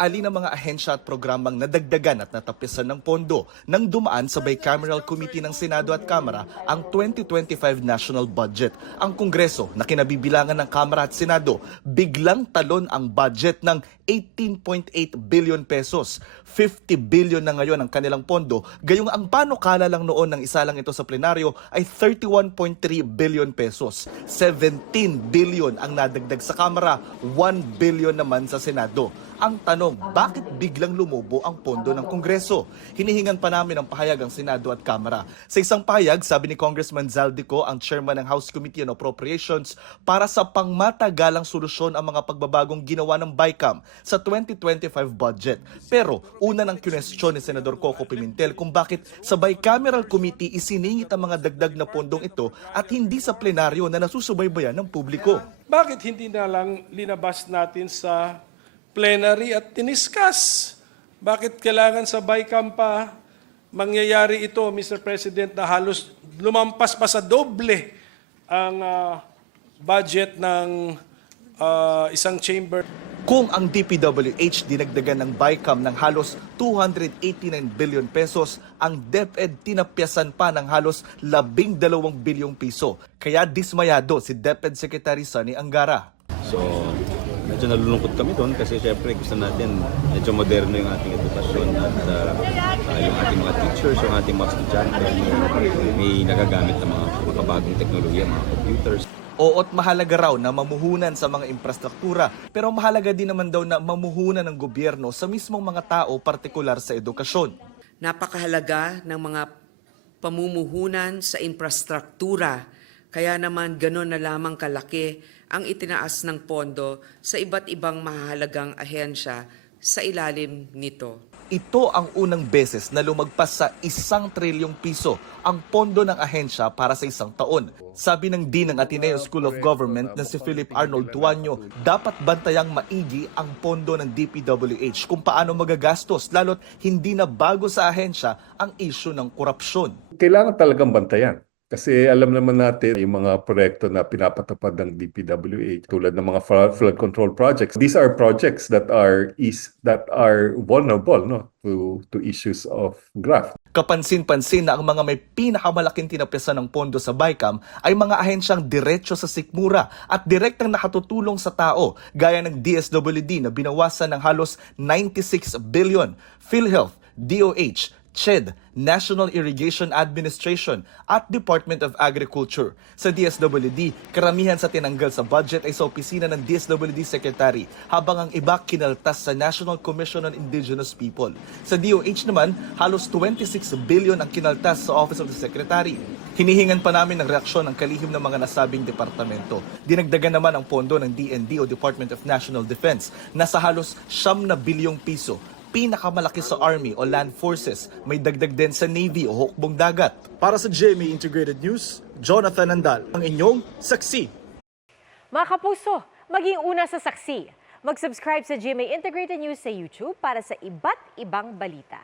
alin ang mga ahensya at programang nadagdagan at natapisan ng pondo nang dumaan sa Bicameral Committee ng Senado at Kamara ang 2025 National Budget. Ang Kongreso na kinabibilangan ng Kamara at Senado biglang talon ang budget ng 18.8 billion pesos. 50 billion na ngayon ang kanilang pondo, gayong ang panukala lang noon ng isa lang ito sa plenaryo ay 31.3 billion pesos. 17 billion ang nadagdag sa Kamara, 1 billion naman sa Senado. Ang tanong, bakit biglang lumobo ang pondo ng Kongreso? Hinihingan pa namin ang pahayag ang Senado at Kamara. Sa isang pahayag, sabi ni Congressman Zaldico, ang chairman ng House Committee on Appropriations, para sa pangmatagalang solusyon ang mga pagbabagong ginawa ng BICAM sa 2025 budget. Pero una nang kinwestiyon ni Senador Coco Pimentel kung bakit sa Bicameral Committee isiningit ang mga dagdag na pondong ito at hindi sa plenaryo na nasusubaybayan ng publiko. Bakit hindi na lang linabas natin sa plenary at tiniskas? Bakit kailangan sa BICAM pa mangyayari ito, Mr. President, na halos lumampas pa sa doble ang budget ng isang chamber? Kung ang DPWH dinagdagan ng BICAM ng halos 289 billion pesos, ang DepEd tinapyasan pa ng halos 12 bilyong piso. Kaya dismayado si DepEd Secretary Sonny Angara. So, medyo nalulungkot kami doon kasi syempre gusto natin medyo moderno yung ating edukasyon at yung ating mga teachers, yung ating mga estudyante may nagagamit ng mga makabagong teknolohiya, mga computers. Oo't mahalaga raw na mamuhunan sa mga infrastruktura, pero mahalaga din naman daw na mamuhunan ng gobyerno sa mismong mga tao, partikular sa edukasyon. Napakahalaga ng mga pamumuhunan sa infrastruktura, kaya naman gano'n na lamang kalaki ang itinaas ng pondo sa iba't ibang mahalagang ahensya sa ilalim nito. Ito ang unang beses na lumagpas sa 1 trilyong piso ang pondo ng ahensya para sa isang taon. Sabi ng Dean ng Ateneo School of Government na si Philip Arnold Tuanyo, dapat bantayang maigi ang pondo ng DPWH kung paano magagastos, lalo't hindi na bago sa ahensya ang issue ng korupsyon. Kailangan talagang bantayan. Kasi alam naman natin yung mga proyekto na pinapatupad ng DPWH tulad ng mga flood control projects. These are projects that are vulnerable to issues of graft. Kapansin-pansin na ang mga may pinakamalaking tinapyasan ng pondo sa BICAM ay mga ahensyang diretso sa sikmura at direktang nakatutulong sa tao gaya ng DSWD na binawasan ng halos 96 billion, PhilHealth, DOH, CHED, National Irrigation Administration at Department of Agriculture. Sa DSWD, karamihan sa tinanggal sa budget ay sa opisina ng DSWD Secretary, habang ang iba kinaltas sa National Commission on Indigenous People. Sa DOH naman, halos 26 billion ang kinaltas sa Office of the Secretary. Hinihingan pa namin ng reaksyon ng kalihim ng mga nasabing departamento. Dinagdagan naman ang pondo ng DND o Department of National Defense na sa halos 9 bilyong piso. Pinakamalaki sa Army o Land Forces, may dagdag din sa Navy o hukbong dagat. Para sa GMA Integrated News, Jonathan Andal, ang inyong saksi. Mga kapuso, maging una sa saksi. Mag-subscribe sa GMA Integrated News sa YouTube para sa iba't ibang balita.